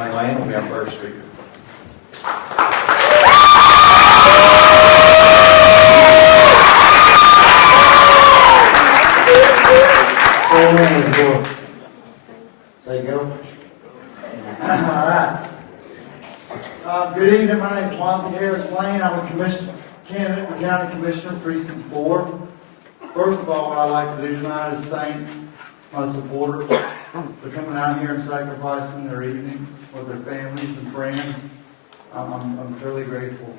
Lonnie Lane will be our first speaker. There you go. All right. Good evening. My name is Monty Harris Lane. I'm a candidate for County Commissioner, Precinct 4. First of all, what I'd like to do tonight is thank my supporters for coming out here and sacrificing their evening with their families and friends. I'm truly grateful.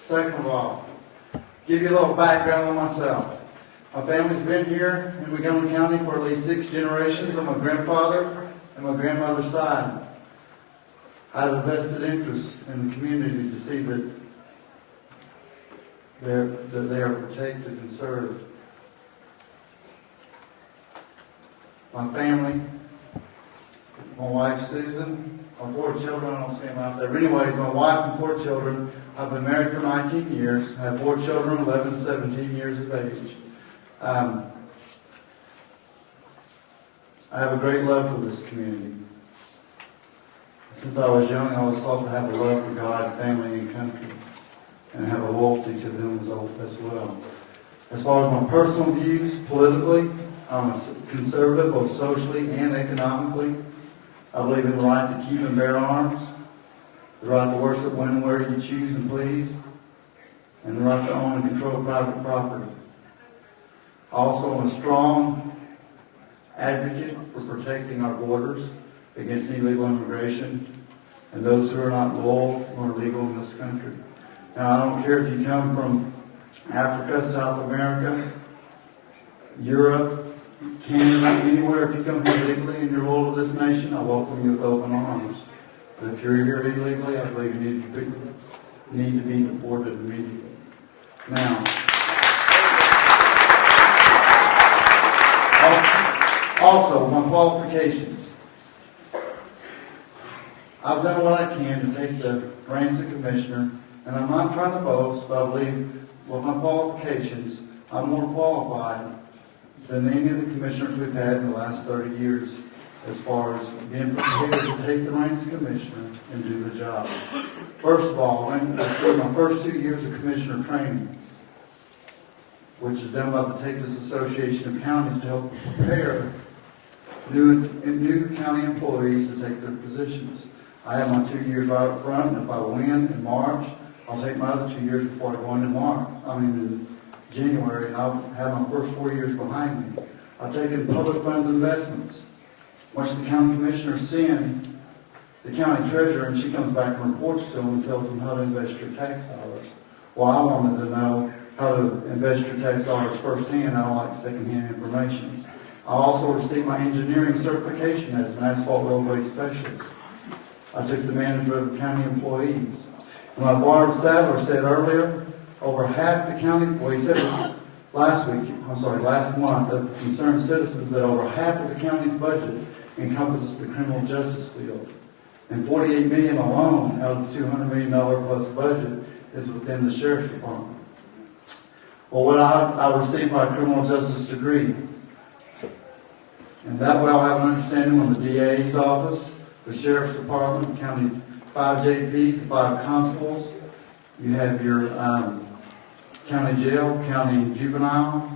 Second of all, give you a little background on myself. My family's been here in Montgomery County for at least 6 generations on my grandfather and my grandmother's side. I have a vested interest in the community to see that they are protected and served. My family, my wife Susan, my 4 children, I don't see them out there. But anyways, my wife and 4 children, I've been married for 19 years. I have 4 children, 11 and 17 years of age. I have a great love for this community. Since I was young, I was taught to have a love for God, family, and country, and have a loyalty to them as well. As far as my personal views politically, I'm a conservative both socially and economically. I believe in the right to keep and bear arms, the right to worship when and where you choose and please, and the right to own and control private property. I also am a strong advocate for protecting our borders against illegal immigration and those who are not loyal or legal in this country. Now, I don't care if you come from Africa, South America, Europe, Canada, anywhere. If you come here legally and you're loyal to this nation, I welcome you with open arms. But if you're here illegally, I believe you need to be deported immediately. Now, also, my qualifications. I've done what I can to take the reins of commissioner, and I'm not trying to boast, but I believe with my qualifications, I'm more qualified than any of the commissioners we've had in the last 30 years as far as being prepared to take the reins of commissioner and do the job. First of all, I went through my first 2 years of commissioner training, which is done by the Texas Association of Counties to help prepare new county employees to take their positions. I have my 2 years right up front, and if I win in March, I'll take my other 2 years before I go in January, and I'll have my first 4 years behind me. I've taken public funds investments. Once the county commissioners send the county treasurer, and she comes back and reports to them and tells them how to invest your tax dollars. Well, I wanted to know how to invest your tax dollars firsthand. I don't like secondhand information. I also received my engineering certification as an asphalt roadway specialist. I took the management of county employees. And like Barb Sadler said earlier, over half the county, well, he said last month, of concerned citizens that over half of the county's budget encompasses the criminal justice field. And $48 million alone out of the $200 million plus budget is within the Sheriff's Department. Well, what I received my criminal justice degree. And that way I'll have an understanding on the DA's office, the Sheriff's Department, county 5 JPs, the 5 constables. You have your county jail, county juvenile,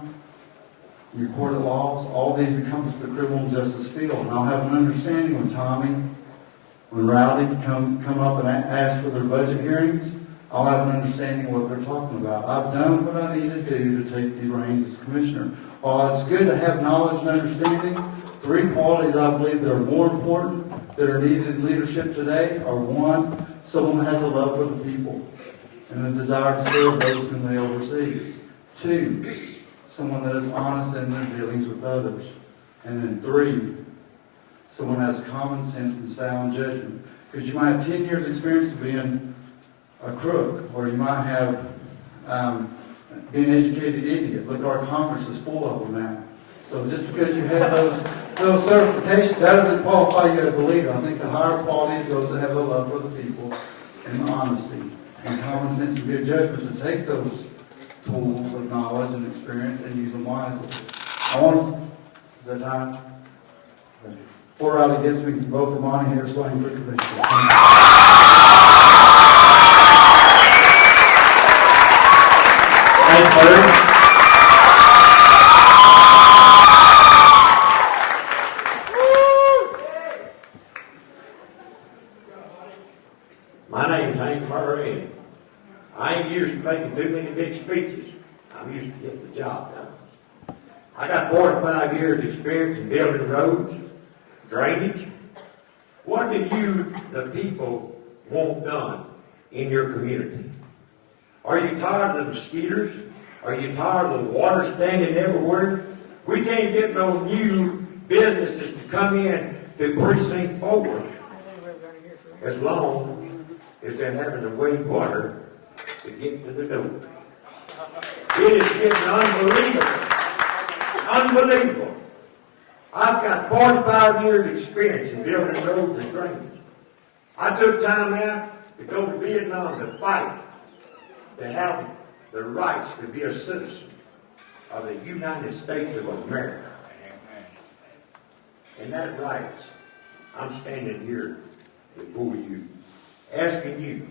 your court of laws. All these encompass the criminal justice field. And I'll have an understanding when Tommy, when Rowdy come up and ask for their budget hearings, I'll have an understanding of what they're talking about. I've done what I need to do to take the reins as commissioner. While it's good to have knowledge and understanding, 3 qualities I believe that are more important that are needed in leadership today are: 1, someone that has a love for the people and a desire to serve those whom they oversee. 2, someone that is honest in their dealings with others. And then 3, someone that has common sense and sound judgment. Because you might have 10 years experience of being a crook, or you might have been an educated idiot. Look, our Congress is full of them now. So just because you have those certifications, that doesn't qualify you as a leader. I think the higher quality is those that have a love for the people and honesty and common sense and good judgment to take those tools of knowledge and experience and use them wisely. I want the time. 4 out against me, vote for Monty Harris Lane for commissioner. Thank you, Larry. My name's Hank Murray. I ain't used to making too many big speeches. I'm used to getting the job done. I got 45 years experience in building roads, drainage. What do you, the people, want done in your community? Are you tired of the mosquitoes? Are you tired of the water standing everywhere? We can't get no new businesses to come in to Precinct 4 as long as they're having to wade water to get to the door. It is getting unbelievable. Unbelievable. I've got 45 years experience in building roads and drainage. I took time out to go to Vietnam to fight, to have the rights to be a citizen of the United States of America. And that rights, I'm standing here before you, asking you,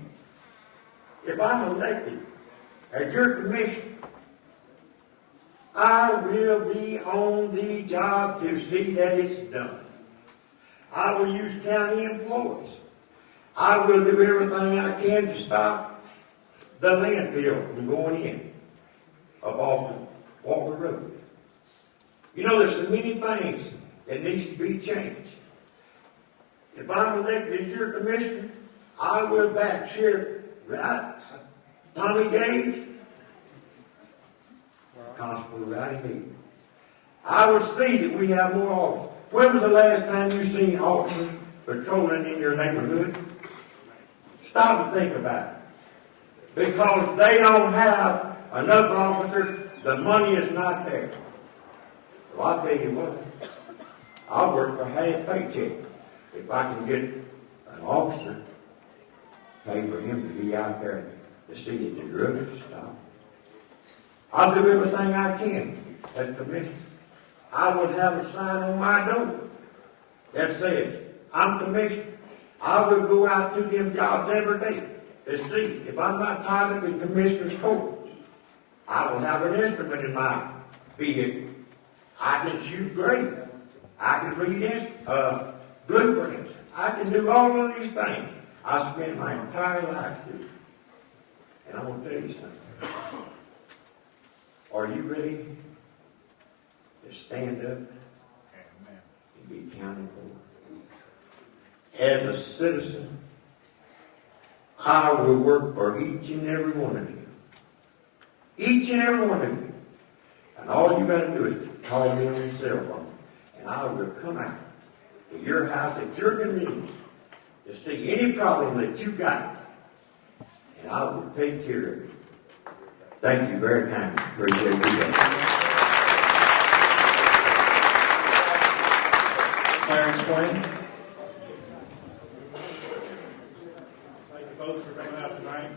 if I'm elected as your commissioner, I will be on the job to see that it's done. I will use county employees. I will do everything I can to stop the landfill from going in off the Walker Road. You know, there's so many things that needs to be changed. If I'm elected as your commissioner, I will back Sheriff Tommy Gage, Constable Rowdy Mead. I would see that we have more officers. When was the last time you seen officers patrolling in your neighborhood? Stop and think about it. Because they don't have enough officers, the money is not there. Well, I'll tell you what, I'll work for half paycheck if I can get an officer, pay for him to be out there to see that the drugs stop. I'll do everything I can as commissioner. I would have a sign on my door that says, I'm commissioner. I will go out to them jobs every day to see if I'm not tired of the commissioner's court. I will have an instrument in my vehicle. I can shoot grade. I can read blueprints. I can do all of these things. I spent my entire life doing. And I'm going to tell you something. Are you ready to stand up and be counted for? As a citizen, I will work for each and every one of you. Each and every one of you. And all you got to do is call me on your cell phone. And I will come out to your house at your convenience to see any problem that you got. And I will take care of it. Thank you very kindly. Appreciate you. Clarence Quinn. Thank you folks for coming out tonight.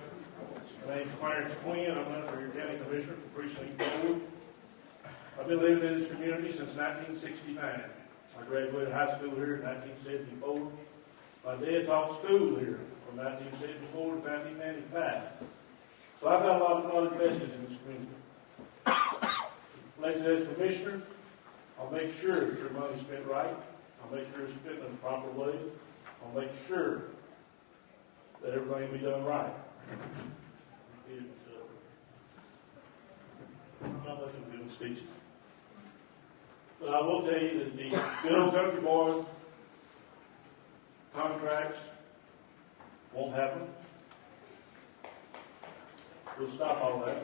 My name's Clarence Quinn. I'm running for your county commissioner for Precinct 4. I've been living in this community since 1969. I graduated high school here in 1974. My dad taught school here from 1974 to 1995. So I've got a lot of knowledge vested in this community. Elected as commissioner, I'll make sure that your money's spent right. I'll make sure it's spent in the proper way. I'll make sure that everything will be done right. Not much of good speeches. But I will tell you that the good old country boys contracts won't happen. We'll stop all that.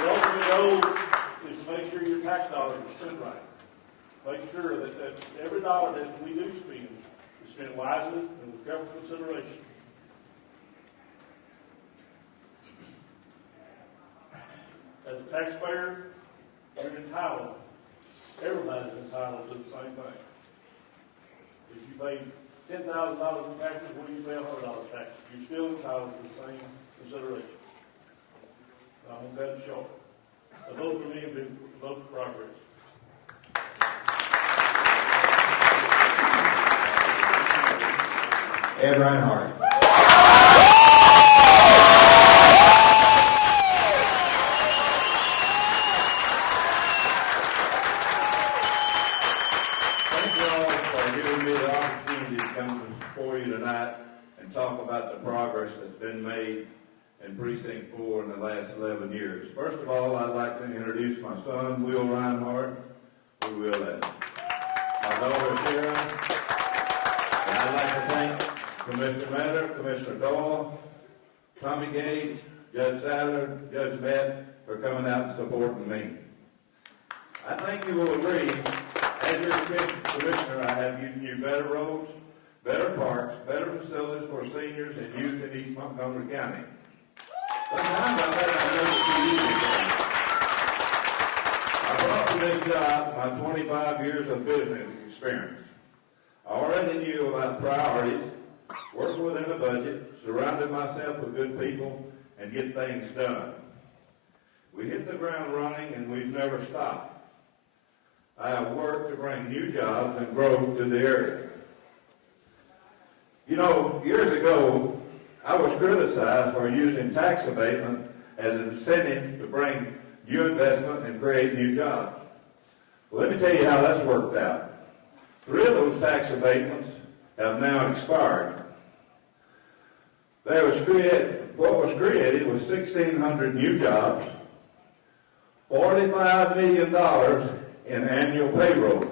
The ultimate goal is to make sure your tax dollars are spent right. Make sure that every dollar that we do spend is spent wisely and with careful consideration. As a taxpayer, you're entitled. Everybody's entitled to the same thing. If you pay $10,000 in taxes, what do you pay $100 taxes? You're still entitled to the same consideration. I'm going to cut it short. A vote for me would be a vote for progress. Ed Reinhardt. Thank you all for giving me the opportunity to come before you tonight and talk about the progress that's been made in Precinct 4 in the last 11 years. First of all, I'd like to introduce my son, Will Reinhardt, who will my daughter, Sarah, and I'd like to thank Commissioner Matter, Commissioner Doyle, Tommy Gage, Judge Sadler, Judge Beth, for coming out and supporting me. I think you will agree, as your commissioner, I have given you better roads, better parks, better facilities for seniors and youth in East Montgomery County. Sometimes I bet I know what you do. I brought to this job my 25 years of business experience. I already knew about priorities, work within a budget, surrounded myself with good people, and get things done. We hit the ground running and we've never stopped. I have worked to bring new jobs and growth to the area. You know, years ago, I was criticized for using tax abatement as an incentive to bring new investment and create new jobs. Well, let me tell you how that's worked out. 3 of those tax abatements have now expired. What was created was 1,600 new jobs, $45 million in annual payroll,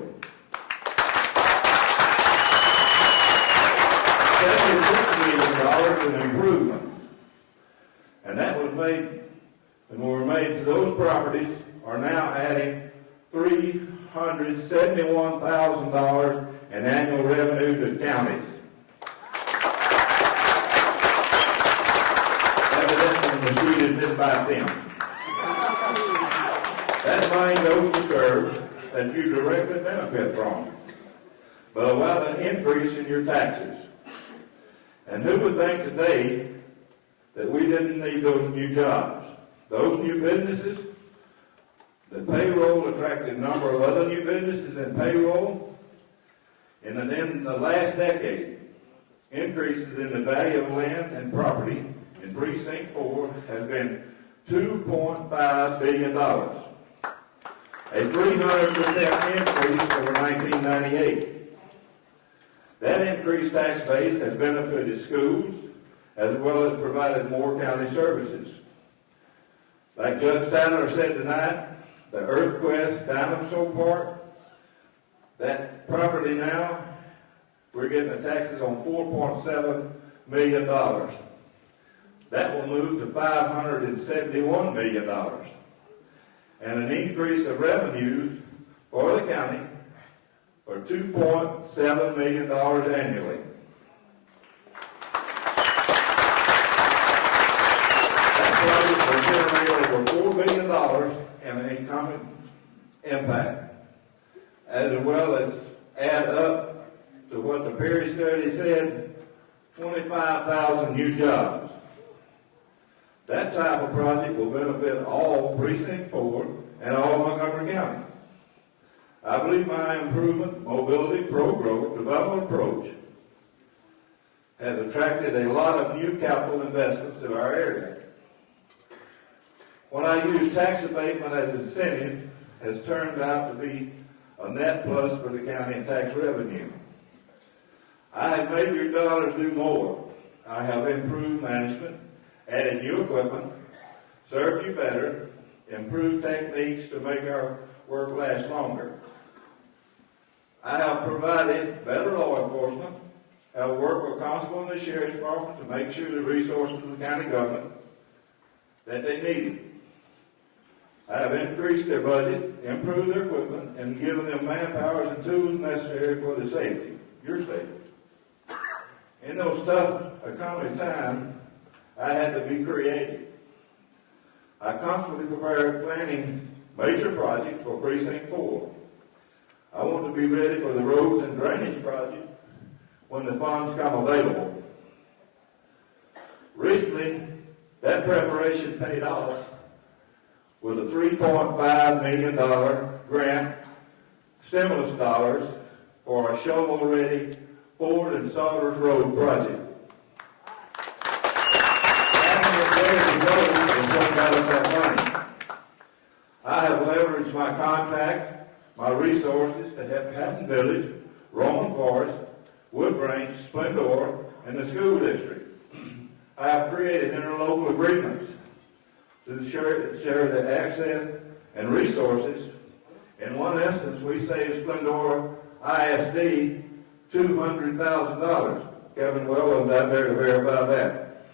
$76 million in improvements. And that was made, and were made to those properties, are now adding $371,000 in annual revenue to counties. Evidently, the street has been by them. That money goes to serve that you directly benefit from, but allow an increase in your taxes. And who would think today that we didn't need those new jobs? Those new businesses, the payroll attracted a number of other new businesses in payroll, and in the last decade, increases in the value of land and property in Precinct 4 has been $2.5 billion. A 300% increase over 1998. That increased tax base has benefited schools as well as provided more county services. Like Judge Sadler said tonight, the EarthQuest Dinosaur Park, that property now, we're getting the taxes on $4.7 million. That will move to $571 million. And an increase of revenues for the county for $2.7 million annually. That project will generate over $4 billion in economic impact, as well as add up to what the Perry study said, 25,000 new jobs. That type of project will benefit all Precinct 4 and all Montgomery County. I believe my improvement, mobility, pro-growth, development approach has attracted a lot of new capital investments to our area. When I use tax abatement as incentive, has turned out to be a net plus for the county in tax revenue. I have made your dollars do more. I have improved management, added new equipment, served you better, improved techniques to make our work last longer. I have provided better law enforcement, have worked with constable and the sheriff's department to make sure the resources of the county government that they needed. I have increased their budget, improved their equipment, and given them manpowers and tools necessary for the safety, your safety. In those tough economic times, I had to be creative. I constantly prepared planning major projects for Precinct 4. I want to be ready for the roads and drainage project when the funds come available. Recently, that preparation paid off with a $3.5 million grant, stimulus dollars for a shovel-ready Ford and Saunders Road project. Having it ready to go is what got us that money. I have leveraged my contact, my resources to help Hatton Village, Roman Forest, Woodbranch, Splendora, and the school district. I have created interlocal agreements to share the access and resources. In one instance, we saved Splendora ISD $200,000. Kevin Welland's out there to verify that.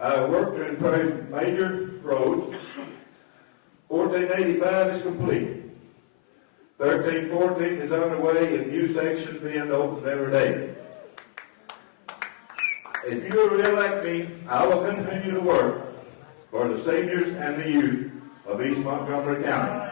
I have worked to improve major roads. 1485 is complete. 1314 is underway and new sections being opened every day. If you will re-elect me, I will continue to work for the seniors and the youth of East Montgomery County.